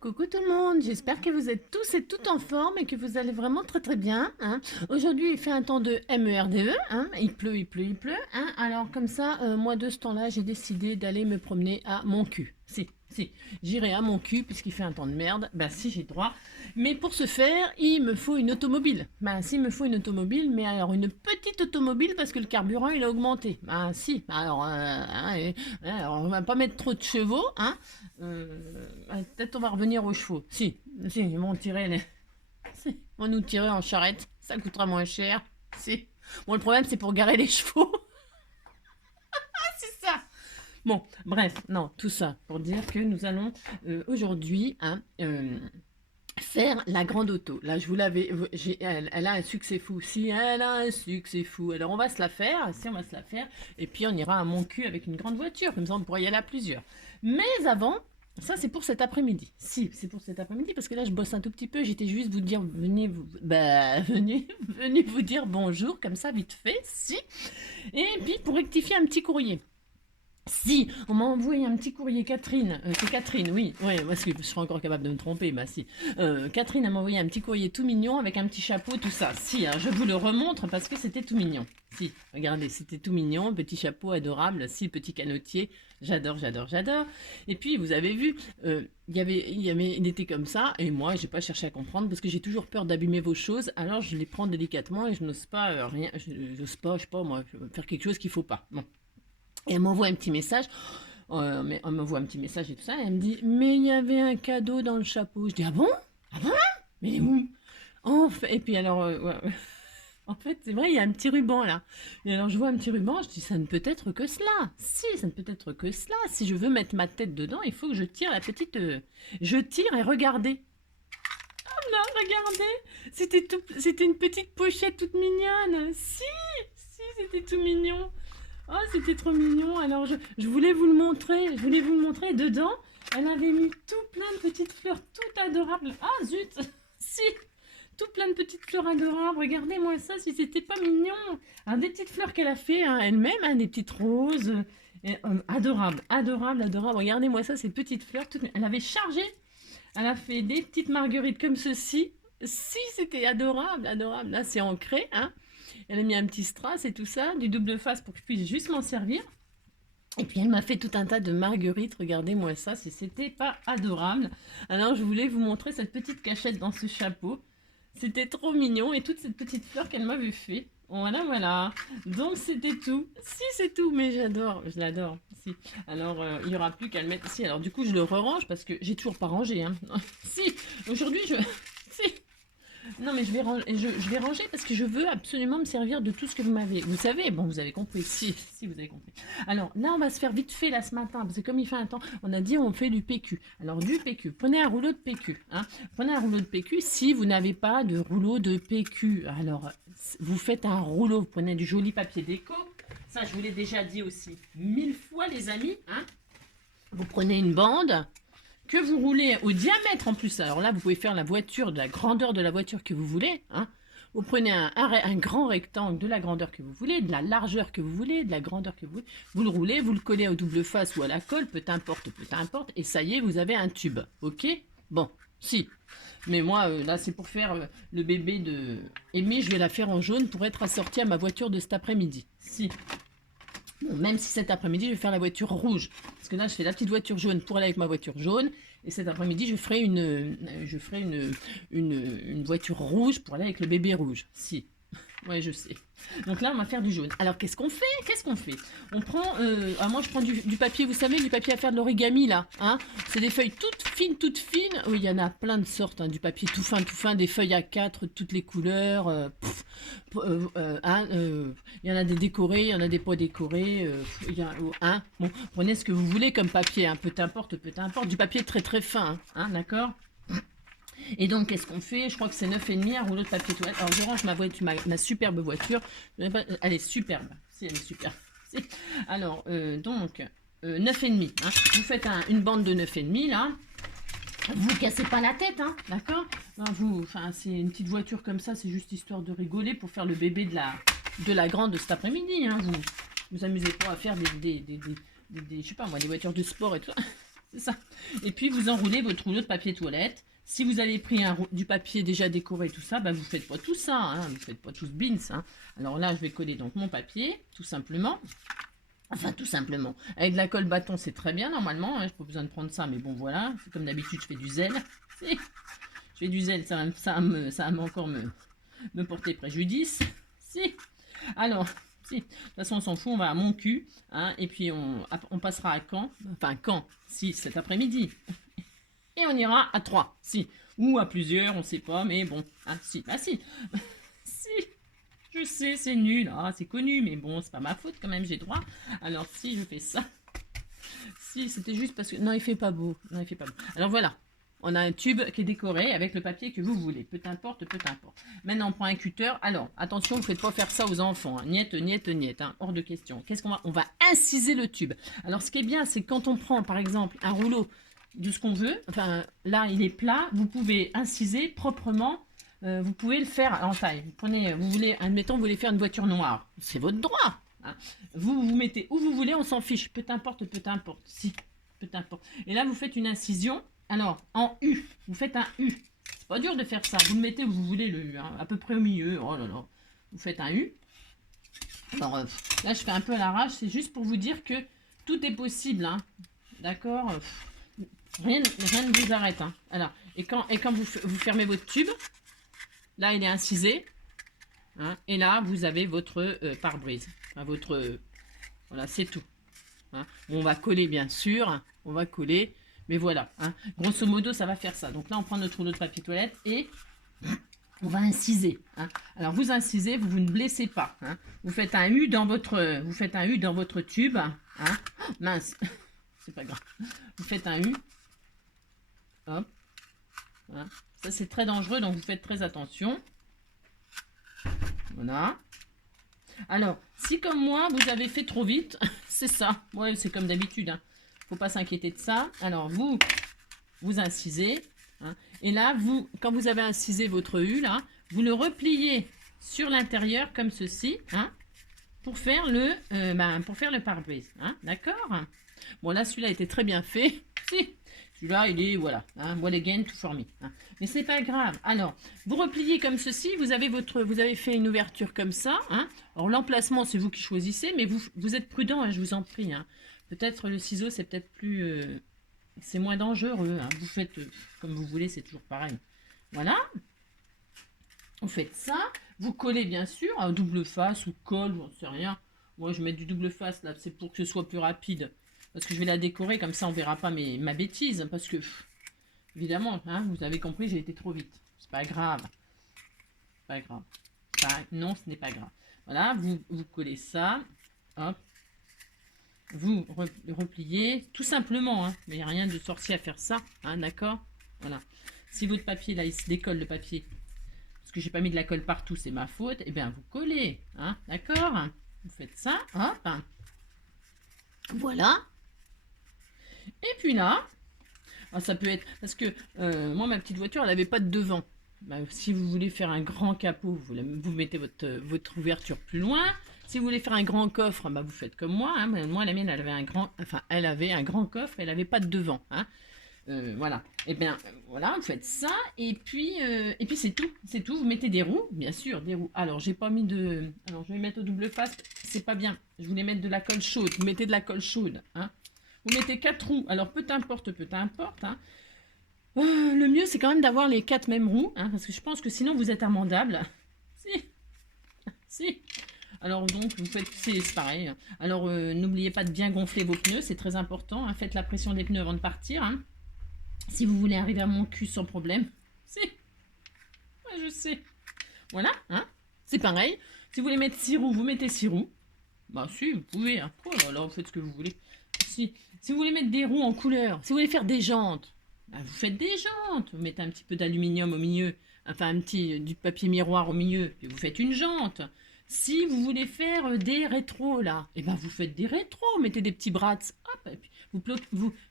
Coucou tout le monde, j'espère que vous êtes tous et toutes en forme et que vous allez vraiment très très bien, hein. Aujourd'hui il fait un temps de MERDE, hein. Il pleut, il pleut, il pleut, hein. Alors comme ça, moi de ce temps-là, j'ai décidé d'aller me promener à mon cul. Si, j'irai à mon cul puisqu'il fait un temps de merde, bah si j'ai le droit. Mais pour ce faire, il me faut une automobile. Bah si, il me faut une automobile, mais alors une petite automobile parce que le carburant il a augmenté. Bah si, alors, alors on va pas mettre trop de chevaux, hein. Peut-être on va revenir aux chevaux. Si, ils vont tirer les... Si, ils vont nous tirer en charrette. Ça coûtera moins cher. Si. Bon, le problème, c'est pour garer les chevaux. C'est ça. Bon, bref, non, tout ça pour dire que nous allons aujourd'hui faire la grande auto. Là, je vous l'avais... Elle a un succès fou. Si, elle a un succès fou. Alors, on va se la faire. Si, on va se la faire. Et puis, on ira à mon cul avec une grande voiture. Comme ça, on pourra y aller à plusieurs. Mais avant, ça, c'est pour cet après-midi. Si, c'est pour cet après-midi, parce que là, je bosse un tout petit peu. J'étais juste vous dire, venez vous dire bonjour, comme ça, vite fait, si. Et puis, pour rectifier un petit courrier. Si, on m'a envoyé un petit courrier, Catherine. C'est Catherine, oui. Parce que je serais encore capable de me tromper, bah si. Catherine, elle m'a envoyé un petit courrier tout mignon avec un petit chapeau, tout ça. Si, hein, je vous le remontre parce que c'était tout mignon. Si, regardez, c'était tout mignon, petit chapeau adorable, si, petit canotier. J'adore, j'adore, j'adore. Et puis, vous avez vu, il était comme ça, et moi, j'ai pas cherché à comprendre parce que j'ai toujours peur d'abîmer vos choses, alors je les prends délicatement et je n'ose pas rien, j'ose pas, je sais pas, moi, faire quelque chose qu'il faut pas. Bon. Et elle m'envoie un petit message. Mais elle m'envoie un petit message et tout ça. Et elle me dit, mais il y avait un cadeau dans le chapeau. Je dis, ah bon? Ah bon? Mais il est où? En fait, et puis alors, ouais. En fait, c'est vrai, il y a un petit ruban là. Et alors, je vois un petit ruban, je dis, ça ne peut être que cela. Si, ça ne peut être que cela. Si je veux mettre ma tête dedans, il faut que je tire la petite. Je tire et regardez. Oh là, regardez. C'était une petite pochette toute mignonne. Si, c'était tout mignon. Oh, c'était trop mignon. Alors, je voulais vous le montrer. Je voulais vous le montrer. Dedans, elle avait mis tout plein de petites fleurs, tout adorables. Ah, zut. Si, tout plein de petites fleurs adorables. Regardez-moi ça, si c'était pas mignon. Alors, des petites fleurs qu'elle a fait hein, elle-même, hein, des petites roses. Adorables, adorables, adorables. Regardez-moi ça, ces petites fleurs. Elle avait chargé. Elle a fait des petites marguerites comme ceci. Si, c'était adorable, adorable. Là, c'est ancré, hein. Elle a mis un petit strass et tout ça, du double face pour que je puisse juste m'en servir. Et puis elle m'a fait tout un tas de marguerites, regardez-moi ça, si c'était pas adorable. Alors je voulais vous montrer cette petite cachette dans ce chapeau. C'était trop mignon et toute cette petite fleur qu'elle m'avait fait. Voilà, voilà. Donc c'était tout. Si, c'est tout, mais j'adore, je l'adore. Si. Alors il n'y aura plus qu'à le mettre ici. Alors du coup je le re-range parce que j'ai toujours pas rangé. Hein. Si, aujourd'hui je... Si. Non, mais je vais ranger parce que je veux absolument me servir de tout ce que vous m'avez. Vous savez, bon, vous avez compris. Si, vous avez compris. Alors, là, on va se faire vite fait là ce matin parce que comme il fait un temps, on a dit on fait du PQ. Alors, du PQ. Prenez un rouleau de PQ. Hein. Prenez un rouleau de PQ. Si vous n'avez pas de rouleau de PQ, alors vous faites un rouleau. Vous prenez du joli papier déco. Ça, je vous l'ai déjà dit aussi 1000 fois, les amis. Hein. Vous prenez une bande que vous roulez au diamètre en plus. Alors là, vous pouvez faire la voiture, de la grandeur de la voiture que vous voulez. Hein. Vous prenez un grand rectangle de la grandeur que vous voulez, de la largeur que vous voulez, de la grandeur que vous voulez. Vous le roulez, vous le collez au double face ou à la colle, peu importe, et ça y est, vous avez un tube. Ok? Bon, si. Mais moi, là, c'est pour faire le bébé de Aimée, je vais la faire en jaune pour être assortie à ma voiture de cet après-midi. Si. Bon, même si cet après-midi, je vais faire la voiture rouge. Parce que là, je fais la petite voiture jaune pour aller avec ma voiture jaune. Et cet après-midi, je ferai une voiture rouge pour aller avec le bébé rouge. Si. Ouais, je sais. Donc là, on va faire du jaune. Alors, qu'est-ce qu'on fait? On prend... moi, je prends du papier, vous savez, du papier à faire de l'origami, là. Hein, c'est des feuilles toutes fines. Oui, il y en a plein de sortes. Hein, du papier tout fin, des feuilles à 4, toutes les couleurs. Il y en a des décorés, il y en a des pas décorés. Bon, prenez ce que vous voulez comme papier. Hein, peu importe. Du papier très très fin. Hein, d'accord? Et donc, qu'est-ce qu'on fait? Je crois que c'est 9,5, un rouleau de papier toilette. Alors, je range ma superbe voiture. Elle est superbe. Si, elle est superbe. Si. Alors, 9,5. Hein. Vous faites une bande de 9,5, là. Vous cassez pas la tête, hein, d'accord? C'est une petite voiture comme ça, c'est juste histoire de rigoler pour faire le bébé de la grande de cet après-midi. Hein. Vous amusez pas à faire je sais pas moi, des voitures de sport et tout ça. c'est ça. Et puis vous enroulez votre rouleau de papier toilette. Si vous avez pris du papier déjà décoré, tout ça, bah vous faites pas tout ça, hein, vous faites pas tout ce bins. Hein. Alors là, je vais coller donc mon papier, tout simplement. Enfin, tout simplement. Avec de la colle bâton, c'est très bien, normalement. Hein, je n'ai pas besoin de prendre ça, mais bon, voilà. Comme d'habitude, je fais du zèle. Si. Je fais du zèle, ça va encore me porter préjudice. Si. Alors, si. De toute façon, on s'en fout, on va à mon cul. Hein, et puis, on passera à quand? Enfin, quand? Si, cet après-midi. Et on ira à 3. Si. Ou à plusieurs, on ne sait pas, mais bon. Ah, si. Ah, si. Si. Je sais, c'est nul, ah, c'est connu, mais bon, c'est pas ma faute quand même, j'ai droit. Alors si je fais ça, si c'était juste parce que... Non, il fait pas beau, non, il fait pas beau. Alors voilà, on a un tube qui est décoré avec le papier que vous voulez, peu importe, peu importe. Maintenant, on prend un cutter. Alors, attention, vous ne faites pas faire ça aux enfants, hein. Niet, niet, niet, hein. Hors de question. Qu'est-ce qu'on va... On va inciser le tube. Alors, ce qui est bien, c'est quand on prend, par exemple, un rouleau de ce qu'on veut, enfin, là, il est plat, vous pouvez inciser proprement. Vous pouvez le faire en taille. Vous prenez, vous voulez, admettons, vous voulez faire une voiture noire. C'est votre droit. Hein. Vous mettez où vous voulez, on s'en fiche. Peu importe, peu importe. Si, peu importe. Et là, vous faites une incision. Alors, en U. Vous faites un U. C'est pas dur de faire ça. Vous le mettez où vous voulez, le U. Hein, à peu près au milieu. Oh là là. Vous faites un U. Alors, là, je fais un peu à l'arrache. C'est juste pour vous dire que tout est possible. Hein. D'accord. Rien ne vous arrête. Hein. Alors, et quand vous fermez votre tube, là, il est incisé. Hein, et là, vous avez votre pare-brise. Enfin, voilà, c'est tout. Hein. Bon, on va coller, bien sûr. On va coller. Mais voilà. Hein. Grosso modo, ça va faire ça. Donc là, on prend notre rouleau de papier toilette et on va inciser. Hein. Alors, vous incisez, vous ne blessez pas. Hein. Vous faites un U dans votre tube. Hein. Oh, mince. C'est pas grave. Vous faites un U. Hop. Hein. Ça, c'est très dangereux, donc vous faites très attention. Voilà. Alors, si comme moi, vous avez fait trop vite, c'est ça. Ouais, c'est comme d'habitude. Hein. Faut pas s'inquiéter de ça. Alors, vous incisez. Hein. Et là, quand vous avez incisé votre U, là, vous le repliez sur l'intérieur comme ceci. Hein, pour faire le pare-brise. Hein, d'accord? Bon, là, celui-là était très bien fait. Si. Celui-là, il est, voilà, hein, well again, tout formé. Hein. Mais c'est pas grave. Alors, vous repliez comme ceci, vous avez fait une ouverture comme ça. Hein. Alors, l'emplacement, c'est vous qui choisissez, mais vous êtes prudent, hein, je vous en prie. Hein. Peut-être le ciseau, c'est peut-être plus... c'est moins dangereux. Hein. Vous faites comme vous voulez, c'est toujours pareil. Voilà. Vous faites ça. Vous collez, bien sûr, à double face ou colle, j'en sais rien. Moi, je vais mettre du double face, là, c'est pour que ce soit plus rapide. Parce que je vais la décorer, comme ça on verra pas ma bêtise. Parce que, évidemment, hein, vous avez compris, j'ai été trop vite. C'est pas grave. Pas grave. Non, ce n'est pas grave. Voilà, vous collez ça. Hop. Vous repliez, tout simplement. Hein, mais il n'y a rien de sorcier à faire ça. Hein, d'accord? Voilà. Si votre papier, là, il se décolle le papier, parce que j'ai pas mis de la colle partout, c'est ma faute, et bien vous collez. Hein, d'accord? Vous faites ça. Hop. Voilà. Et puis là, ça peut être... Parce que moi, ma petite voiture, elle n'avait pas de devant. Bah, si vous voulez faire un grand capot, vous mettez votre ouverture plus loin. Si vous voulez faire un grand coffre, bah, vous faites comme moi. Hein. Moi, la mienne, elle avait un grand coffre, elle n'avait pas de devant. Hein. Voilà. Et bien, voilà, vous faites ça. Et puis c'est tout. C'est tout. Vous mettez des roues, bien sûr, des roues. Alors, j'ai pas mis de... Alors, je vais mettre au double face. C'est pas bien. Je voulais mettre de la colle chaude. Vous mettez de la colle chaude. Hein. Vous mettez 4 roues. Alors, peu importe. Hein. Le mieux, c'est quand même d'avoir les 4 mêmes roues. Hein, parce que je pense que sinon, vous êtes amendable. Si. Alors, donc, vous faites... C'est pareil. Alors, n'oubliez pas de bien gonfler vos pneus. C'est très important. Hein. Faites la pression des pneus avant de partir. Hein. Si vous voulez arriver à mon cul sans problème. Si. Ouais, je sais. Voilà. Hein. C'est pareil. Si vous voulez mettre 6 roues, vous mettez 6 roues. Bah si, vous pouvez. Hein. Oh là là, vous faites ce que vous voulez. Si vous voulez mettre des roues en couleur, si vous voulez faire des jantes, bah vous faites des jantes. Vous mettez un petit peu d'aluminium au milieu, enfin du papier miroir au milieu, puis vous faites une jante. Si vous voulez faire des rétros là, et ben vous faites des rétros, mettez des petits brats, hop, et puis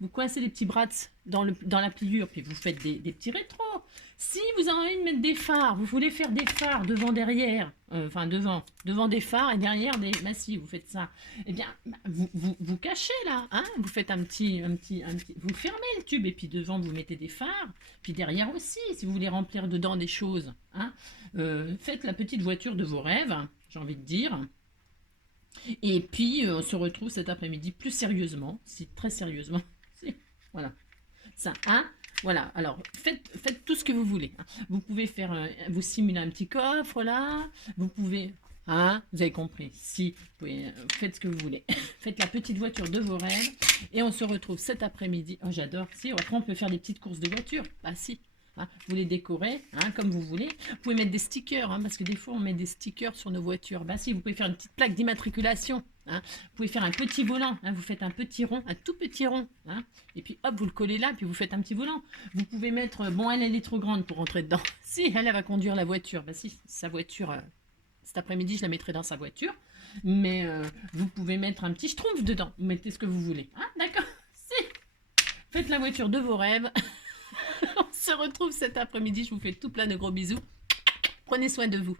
vous coincez les petits bras dans la pliure, puis vous faites des petits rétros. Si vous avez envie de mettre des phares, vous voulez faire des phares devant, derrière, enfin devant des phares et derrière des massifs, vous faites ça. Eh bien, vous cachez là, hein, vous faites un petit, vous fermez le tube et puis devant vous mettez des phares, puis derrière aussi, si vous voulez remplir dedans des choses, hein, faites la petite voiture de vos rêves, j'ai envie de dire. Et puis, on se retrouve cet après-midi plus sérieusement, si très sérieusement. Voilà, ça, hein. Voilà, alors faites tout ce que vous voulez. Hein. Vous pouvez faire, vous simuler un petit coffre là, vous pouvez, hein, vous avez compris. Si, vous pouvez, faites ce que vous voulez. Faites la petite voiture de vos rêves et on se retrouve cet après-midi. Oh, j'adore. Si, après on peut faire des petites courses de voiture. Bah si. Hein, vous les décorez hein, comme vous voulez. Vous pouvez mettre des stickers, hein, parce que des fois on met des stickers sur nos voitures. Bah si, vous pouvez faire une petite plaque d'immatriculation. Hein. Vous pouvez faire un petit volant, hein, vous faites un petit rond, un tout petit rond. Hein, et puis hop, vous le collez là, puis vous faites un petit volant. Vous pouvez mettre, bon elle est trop grande pour rentrer dedans. Si, elle va conduire la voiture. Bah si, sa voiture, cet après-midi je la mettrai dans sa voiture. Mais vous pouvez mettre un petit schtroumpf dedans. Vous mettez ce que vous voulez. Hein, d'accord. Si. Faites la voiture de vos rêves. On se retrouve cet après-midi. Je vous fais tout plein de gros bisous. Prenez soin de vous.